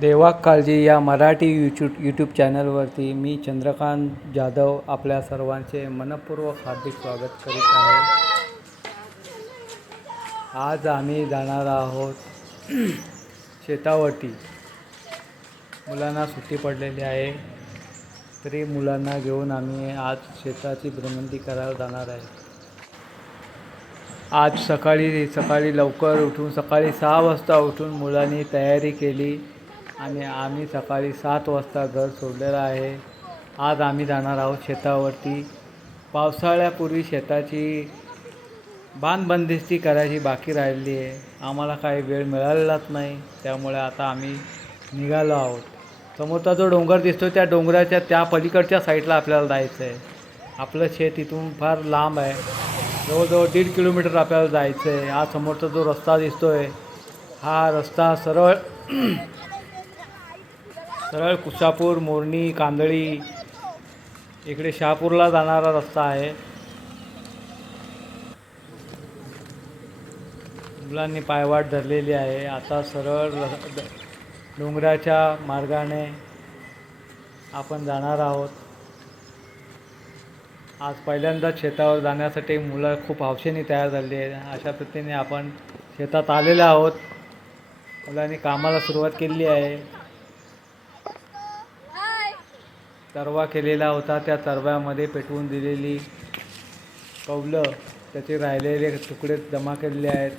देवा काळजी या मराठी यूट्यूब यूट्यूब चॅनलवरती मी चंद्रकांत जाधव आपल्या सर्वांचे मनपूर्वक हार्दिक स्वागत करीत आहे. आज आम्ही जाणार आहोत शेतावरती. मुलांना सुट्टी पडलेली आहे तरी मुलांना घेऊन आम्ही आज शेताची भ्रमंती करायला जाणार आहे. आज सकाळी सकाळी लवकर उठून सकाळी सहा वाजता उठून मुलांनी तयारी केली. आणि आम्ही सकाळी सात वाजता घर सोडलेलं आहे. आज आम्ही जाणार आहोत शेतावरती. पावसाळ्यापूर्वी शेताची बांधबंदिस्ती करायची बाकी राहिली आहे. आम्हाला काही वेळ मिळालेलाच नाही. त्यामुळे आता आम्ही निघालो आहोत. समोरचा जो डोंगर दिसतो त्या डोंगराच्या त्या पलीकडच्या साईडला आपल्याला जायचं आहे आपलं शेत इथून फार लांब आहे. जवळजवळ दीड किलोमीटर आपल्याला जायचं आहे हा समोरचा जो रस्ता दिसतो आहे हा रस्ता सरळ सरळ कुशापूर मोरणी कांदळी. इकडे शहापूरला जाणारा रस्ता आहे. मुलांनी पायवाट धरलेली आहे. आता सरळ ड- डोंगराच्या मार्गाने आपण जाणार आहोत. आज पहिल्यांदाच शेतावर जाण्यासाठी मुलं खूप हौशेने तयार झाली आहे. अशा पद्धतीने आपण शेतात आलेलो आहोत. मुलांनी कामाला सुरुवात केलेली आहे. तरवा केलेला होता. त्या तरव्यामध्ये पेटवून दिलेली कौलं त्याचे राहिलेले तुकडे जमा केलेले आहेत.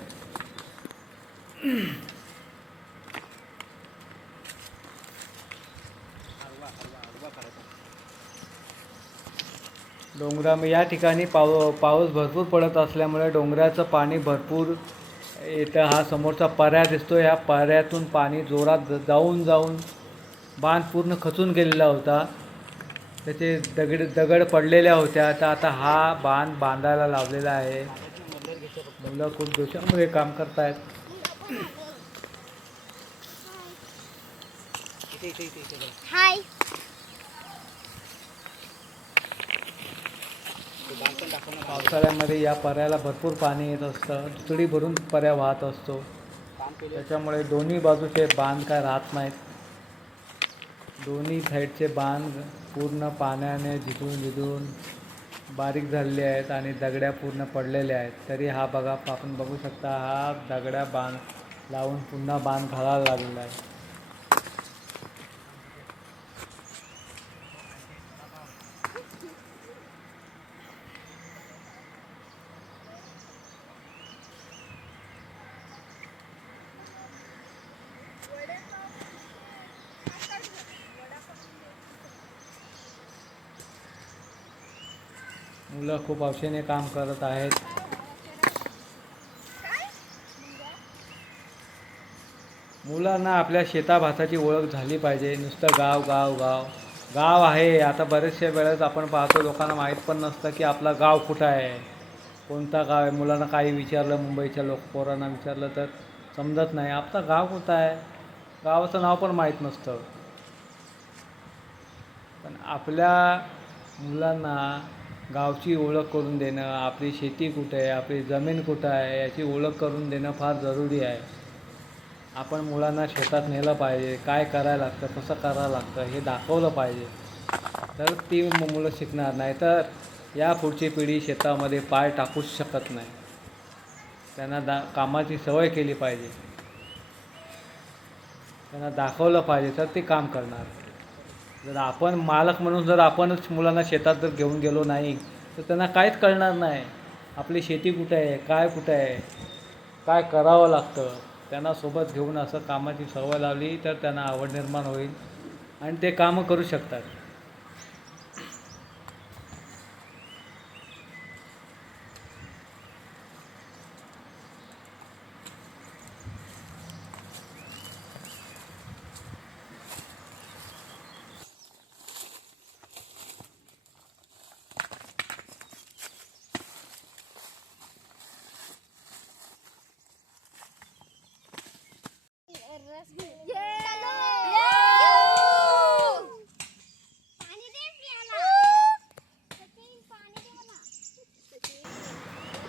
डोंगरा या ठिकाणी पाव पाऊस भरपूर पडत असल्यामुळे डोंगराचं पाणी भरपूर येतं. हा समोरचा पऱ्या दिसतो या पर्यातून पाणी जोरात जाऊन जाऊन बांध पूर्ण खचून गेलेला होता. त्याचे दगड दगड पडलेल्या होत्या. तर आता हा बांध बांधायला लावलेला आहे. मुलं खूप जोशामध्ये काम करतायत. हाय. पावसाळ्यामध्ये या पर्याला भरपूर पाणी येत असतं. दुथडी भरून पर्या वाहत असतो. त्याच्यामुळे दोन्ही बाजूचे बांध काय राहत नाहीत. दोन्ही साईडचे बांध पूर्ण पाण्याने झिजून झिजून बारीक झालेले आहेत आणि दगड्या पूर्ण पडलेल्या आहेत. तरी हा बघा आपण बघू शकता हा दगड्या बांध लावून पुन्हा बांध घालायला लागलेला आहे. मुलं खूप हौशेने काम करत आहेत. मुलांना आपल्या शेताभाताची ओळख झाली पाहिजे. नुसतं गाव गाव गाव. गाव आहे. आता बरेचशा वेळेस आपण पाहतो लोकांना माहीत पण नसतं की आपला गाव कुठं आहे. कोणता गाव आहे? मुलांना काही विचारलं मुंबईच्या लोक पोरांना विचारलं तर समजत नाही. आपला गाव कुठं आहे? गावाचं नाव पण माहीत नसतं. पण आपल्या मुलांना गावची ओळख करून देणं आपली शेती कुठे आहे आपली जमीन कुठं आहे याची ओळख करून देणं फार जरुरी आहे. आपण मुलांना शेतात नेलं पाहिजे काय करायला लागतं कसं करायला लागतं हे दाखवलं पाहिजे. तर ती मुलं शिकणार नाही तर या पुढची पिढी शेतामध्ये पाय टाकूच शकत नाही. त्यांना दा कामाची सवय केली पाहिजे. त्यांना दाखवलं पाहिजे तर ते काम करणार. जर आपण मालक म्हणून जर आपणच मुलांना शेतात जर घेऊन गेलो नाही तर त्यांना काहीच कळणार नाही. आपली शेती कुठे आहे? काय कुठे आहे? काय करावं लागतं? त्यांना सोबत घेऊन असं कामाची सवय लावली तर त्यांना आवड निर्माण होईल आणि ते कामं करू शकतात.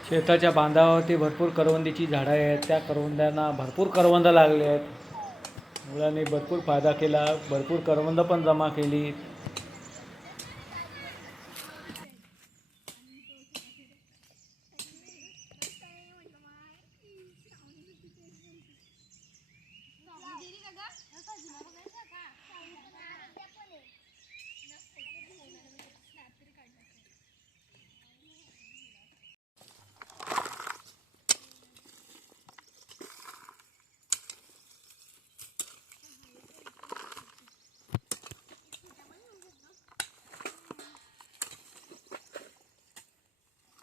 शेताच्या बांधावरती भरपूर करवंदीची झाडं आहेत. त्या करवंद्यांना भरपूर करवंद लागले आहेत. मुलांनी भरपूर फायदा केला. भरपूर करवंद पण जमा केली.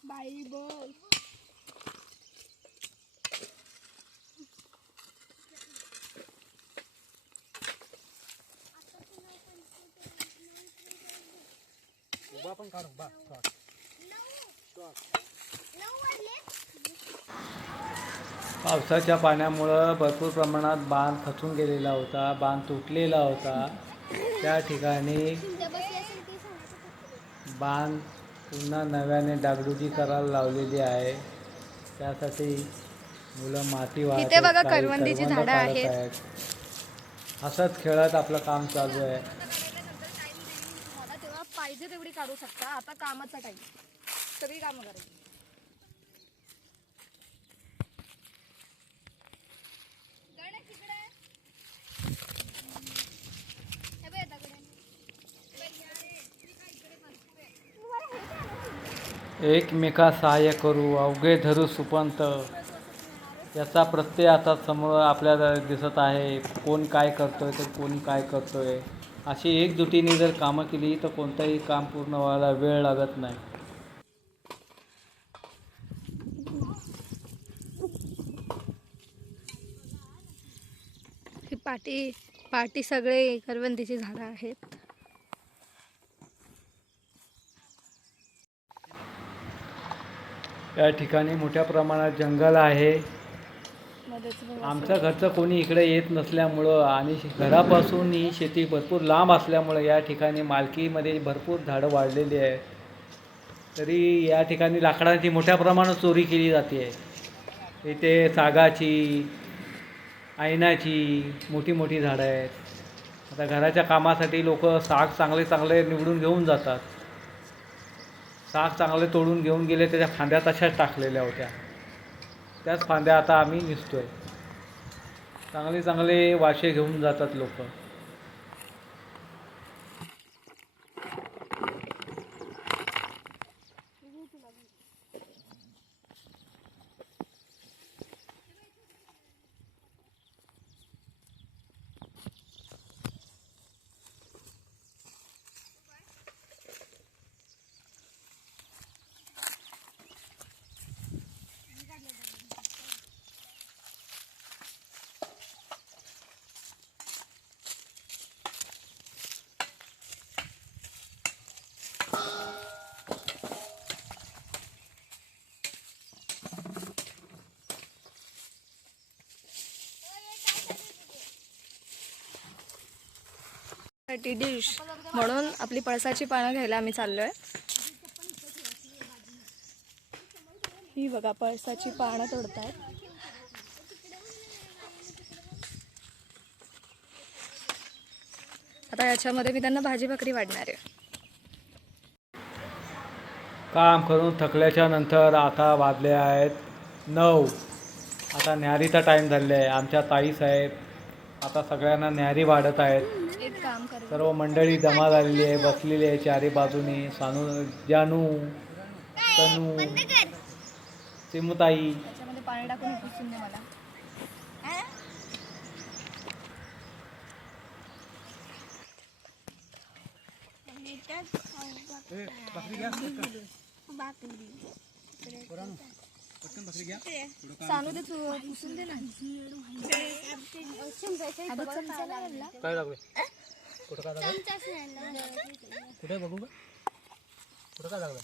Bye, boy. बाई बोल पावसाच्या पाण्यामुळं भरपूर प्रमाणात बांध खचून गेलेला होता बांध तुटलेला होता. त्या ठिकाणी बांध पुन्हा नव्याने डागडुजी करायला लावलेली आहे. त्यासाठी मुलं माती वाहत बघा करवंदीची झाडं आहेत. हसत खेळत आपलं काम चालू आहे मला तेव्हा पाहिजे तेवढी काढू शकता. आता कामाचा टाईम सगळी कामं करायची. एकमेका सहाय्य करू. अवघे धरू सुपंत. याचा प्रत्यय आता समोर आपल्याला दिसत आहे. कोण काय करतोय तर कोण काय करतोय? अशी एकजुटीने जर कामं केली तर कोणतंही काम पूर्ण व्हायला वेळ लागत नाही. ही पाटी पाटी सगळे करवंदीची झाडं आहेत. या ठिकाणी मोठ्या प्रमाणात जंगल आहे. आमच्या घरचं कोणी इकडे येत नसल्यामुळं आणि घरापासून ही शेती भरपूर लांब असल्यामुळं या ठिकाणी मालकीमध्ये भरपूर झाडं वाढलेली आहे. तरी या ठिकाणी लाकडांची मोठ्या प्रमाणात चोरी केली जाते. आहे इथे सागाची ऐनाची मोठी मोठी झाडं आहेत. आता घराच्या कामासाठी लोक साग चांगले चांगले निवडून घेऊन जातात. साग चांगले तोडून घेऊन गेले त्याच्या फांद्या तशाच टाकलेल्या होत्या. त्याच फांद्या आता आम्ही निसतोय. चांगले चांगले वाशे घेऊन जातात लोक. साठी डिश म्हणून आपली पळसाची पानं घ्यायला आम्ही चाललोय. ही बघा पळसाची पानं तोडतात आता याच्यामध्ये मी त्यांना भाजी भाकरी वाढणार आहे. काम करून थकल्याच्या नंतर आता वाजले आहेत नऊ. आता न्यारीचा टाईम झालेला आहे. आमच्या ताई साहेब आता सगळ्यांना न्यारी वाढत आहेत. सर्व मंडळी जमा झालेली आहे बसलेली आहे चारी बाजूनी. सानू जानू तनू चिमुताई त्याच्यामध्ये पाणी टाकून हे पुसून दे मला. सानू ते चु- पुसून दे ना. आता चमचा काय लागले? कुठं काय लागलं कुठे बघू का? कुठं काय लागलं?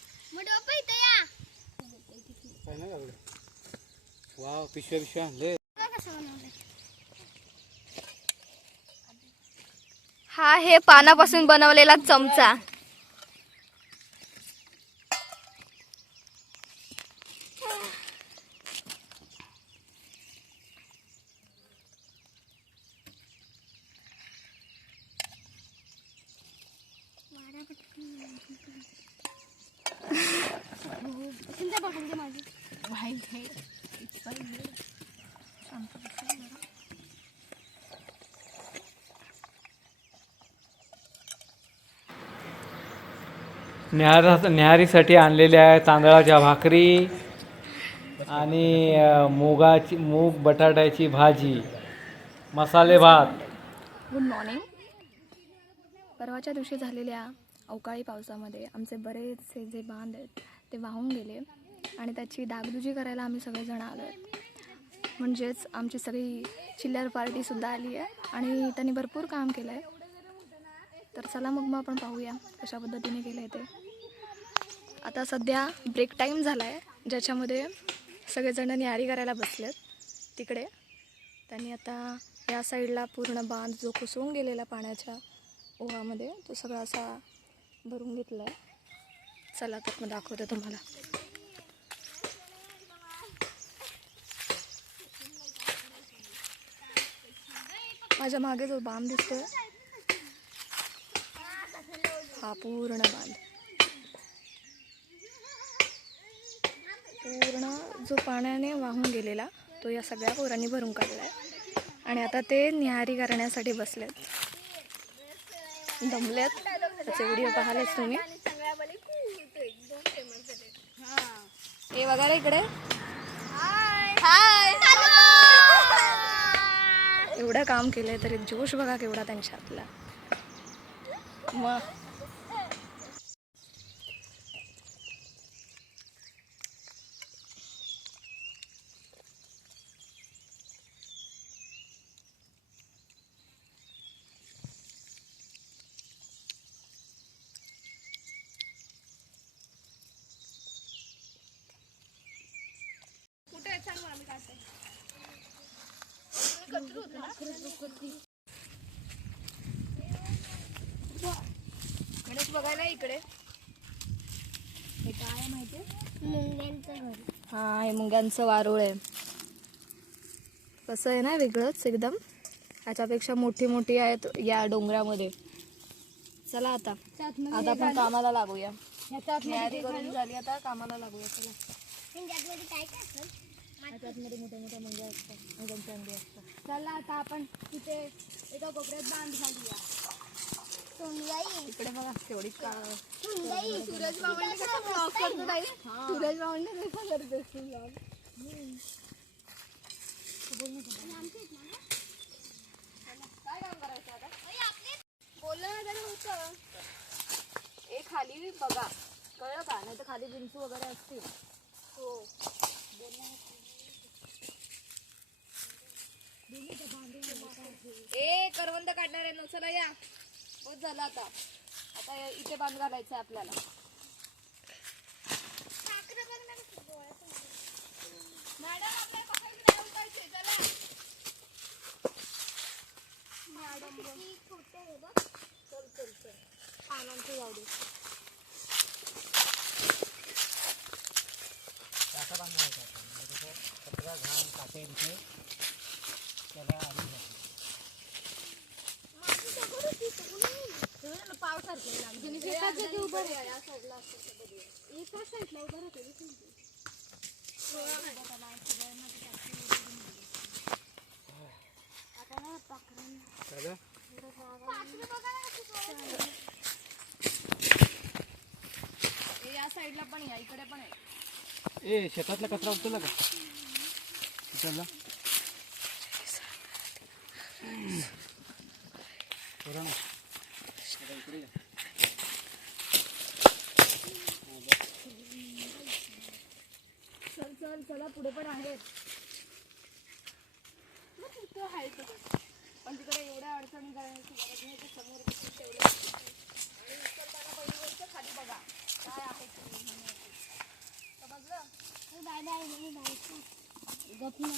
काय नाही लागलं. वा पिशव्या पिशव्या आणले हा हे पानापासून बनवलेला चमचा. न्याहारा न्याहारीसाठी आणलेल्या आहे तांदळाच्या भाकरी आणि मुगाची मूग बटाट्याची भाजी मसाले भात. गुड मॉर्निंग परवाच्या दिवशी झालेल्या अवकाळी पावसामध्ये आमचे बरेचसे जे बांध आहेत ते वाहून गेले आणि त्याची दागदुजी करायला आम्ही सगळेजण आलो आहेत. म्हणजेच आमची सगळी चिल्लर पार्टीसुद्धा आली आहे आणि त्यांनी भरपूर काम केलं आहे तर चला मग मग आपण पाहूया कशा पद्धतीने केलं आहे ते. आता सध्या ब्रेक टाईम झाला आहे ज्याच्यामध्ये सगळेजण न्यारी करायला बसलेत तिकडे. त्यांनी आता या साईडला पूर्ण बांध जो कुसळून गेलेला पाण्याच्या ओहामध्ये तो सगळा असा भरून घेतला आहे चला तर मग दाखवते तुम्हाला. माझ्या मागे जो बांध दिसतोय हा पूर्ण बांध. पूर्ण जो पाण्याने वाहून गेलेला तो या सगळ्या पोरांनी भरून काढला आहे. आणि आता ते न्याहारी करण्यासाठी बसलेत. दमलेत. त्याचे व्हिडिओ पाहालेच तुम्ही. हे बघा रे इकडे. एवढं काम केलंय तरी जोश बघा केवढा त्यांच्यातला मग गणेश बघायला इकडे. हे काय माहितीये? मुंग्यांचं घर. हा हे मुंग्यांचं वारुळ आहे. कसं आहे ना वेगळंच एकदम. ह्याच्यापेक्षा मोठी मोठी आहेत या डोंगरामध्ये. चला आता. आता आपण कामाला लागूया. तयारी करून झाली आता कामाला लागूया. चला. काय काय मोठ्या मोठ्या मुंग्या असतात. चला आता आपण तिथे एका कोपऱ्यात बाँध घालूया. इकडे बघा तेवढी सूरज बावंडे कसा ब्लॉग करतो ताई सूरज बावंडे कसा करतो ब्लॉग काय काम करायचं आता? बोललं ना तरी होतं. ए खाली बघा. कळलं का? नाही तर खाली विंचू वगैरे असतील. हो. ए करवंद काढणार आहे चला या. बस झालं आता. आता इथे बांध घालायचं आहे आपल्याला मॅडम आपल्याला पकडून नाही उतरायचे, चला चल चल चल पानांचं जाऊ दे हे या साईडला पण या इकडे पण आहे ए शेतातला कचरा उचलला का? उचलला ना. आता इकडे या. चल चल चला पुढे पण आहेत पण तिकडे एवढ्या अडचणी करायची गरज नाही ते समोर किती ठेवले आणि उचलताना पहिली गोष्ट खाली बघा काय आहे ते म्हणण्याची. समजलं बाय बाय बाय गप ना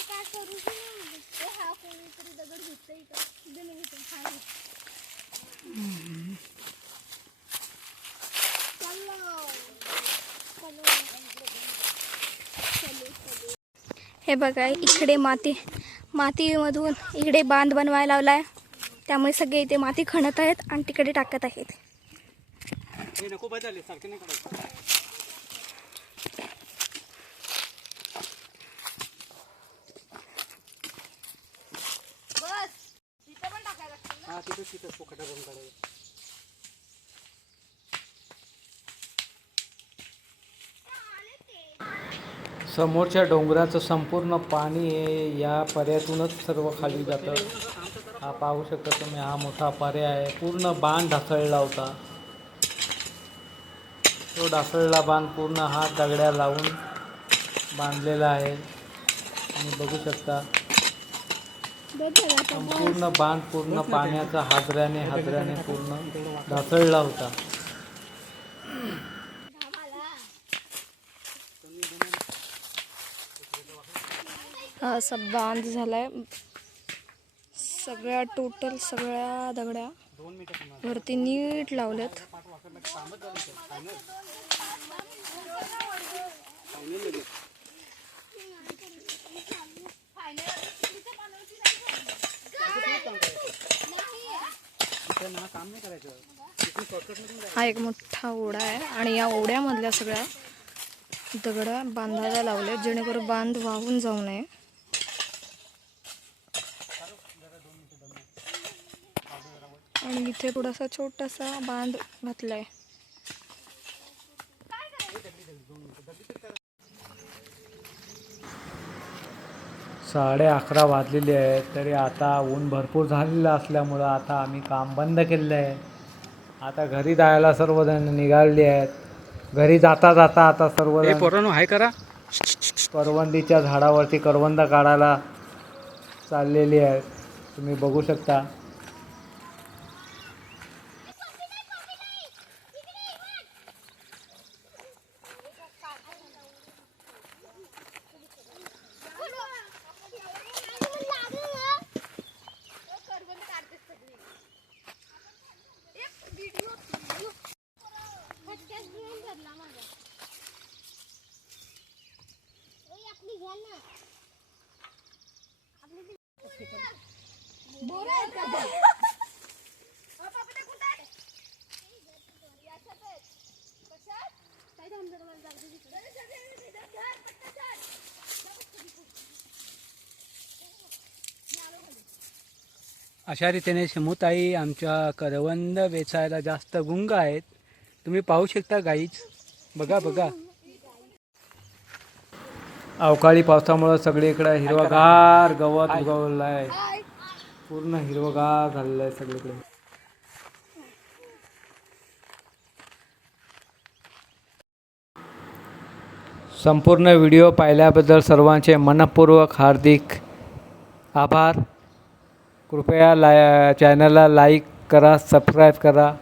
काय करू हा कोणीतरी दगड घेतोय का तिथे नाही घेतो हा हे बघा इकडे माती मातीमधून इकडे बांध बनवायला लावला आहे त्यामुळे सगळे इथे माती खणत आहेत आणि तिकडे टाकत आहेत. समोरच्या डोंगराचं संपूर्ण पाणी हे या पर्यातूनच सर्व खाली जातं. हा पाहू शकता तुम्ही हा मोठा पर्याय आहे. पूर्ण बाण ढासळला होता. तो ढासळला बांध पूर्ण हा दगड्या लावून बांधलेला आहे. तुम्ही बघू शकता. संपूर्ण बांध पूर्ण पाण्याचा हादऱ्याने हादऱ्याने पूर्ण ढासळला होता. हा असा बांध झालाय. सगळ्या टोटल सगळ्या दगड्या वरती नीट लावल्यात हा एक मोठा ओढा आहे आणि या ओढ्यामधल्या सगळ्या दगडा बांधायला लावले जेणेकरून बांध वाहून जाऊ नये आणि इथे थोडासा छोटासा बांध घातलाय. साडे अकरा वाजलेले आहेत तरी आता ऊन भरपूर झालेलं असल्यामुळं आता आम्ही काम बंद केलेलं आहे. आता घरी जायला सर्वजण निघालेले आहेत. घरी जाता जाता आता सर्वजण पोरानो हाय करा. करवंदीच्या झाडावरती करवंद काढायला चाललेली आहेत. तुम्ही बघू शकता. अशा रीतीने शमुताई आमच्या करवंद वेचायला जास्त गुंग आहेत. तुम्ही पाहू शकता गाईच बघा बघा. अवकाळी पावसामुळं सगळीकडे हिरवगार गवत उगवलं आहे पूर्ण हिरवगार झालेलं आहे सगळीकडे. संपूर्ण व्हिडिओ पाहिल्याबद्दल सर्वांचे मनपूर्वक हार्दिक आभार. कृपया लाय चॅनलला लाईक करा सबस्क्राईब करा.